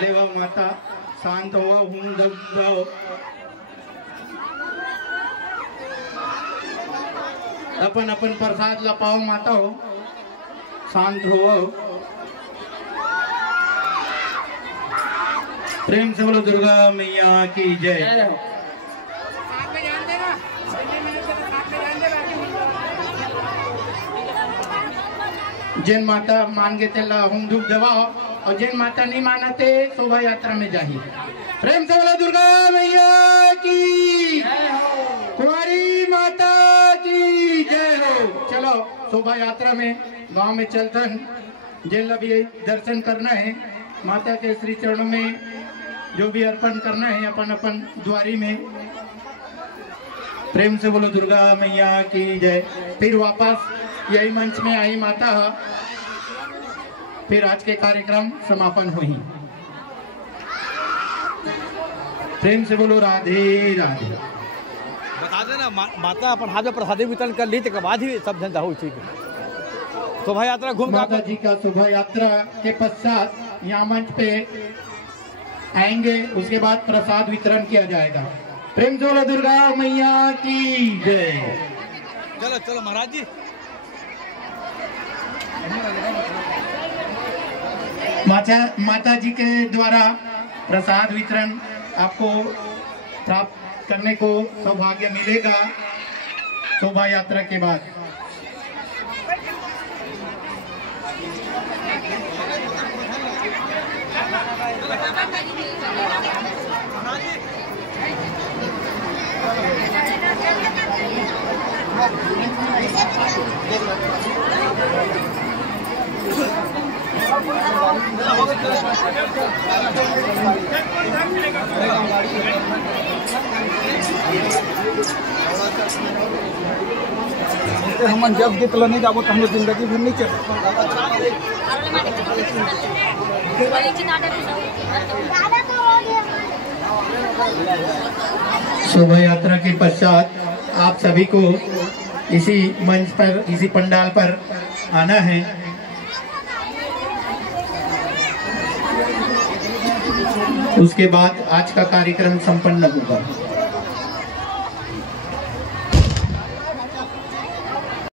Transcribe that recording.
देवा माता शांत हो हूं दब अपन अपन प्रसाद ला पाओ माता हो शांत हो प्रेम से बोलो दुर्गा मैया की जय। जिन माता मान के तेला हम धूप दबाओ और जिन माता नहीं मानते शोभा यात्रा में जाइए। प्रेम से बोलो दुर्गा मैया की कुंवारी माता की जय हो। चलो शोभा यात्रा में गांव में चलतन जिन भी दर्शन करना है माता के श्री चरणों में जो भी अर्पण करना है अपन अपन द्वारी में। प्रेम से बोलो दुर्गा मैया की जय। फिर वापस यही मंच में आई माता फिर आज के कार्यक्रम समापन हुई। प्रेम से बोलो राधे राधे। बता देना माता अपन हाथ में प्रसादी वितरण कर ली के बाद ही सब धंधा हो ठीक है। शोभा यात्रा घूम माता जी का शोभा यात्रा के पश्चात यहाँ मंच पे आएंगे उसके बाद प्रसाद वितरण किया जाएगा। प्रेम से बोलो दुर्गा मैया की जय। चलो चलो महाराज जी। माता जी के द्वारा प्रसाद वितरण आपको प्राप्त करने को सौभाग्य मिलेगा शोभा यात्रा के बाद। हम जब दिखल नहीं जाबो तो हम जिंदगी भी नहीं चल। शोभा यात्रा के पश्चात आप सभी को इसी मंच पर, इसी पंडाल पर आना है। उसके बाद आज का कार्यक्रम संपन्न होगा।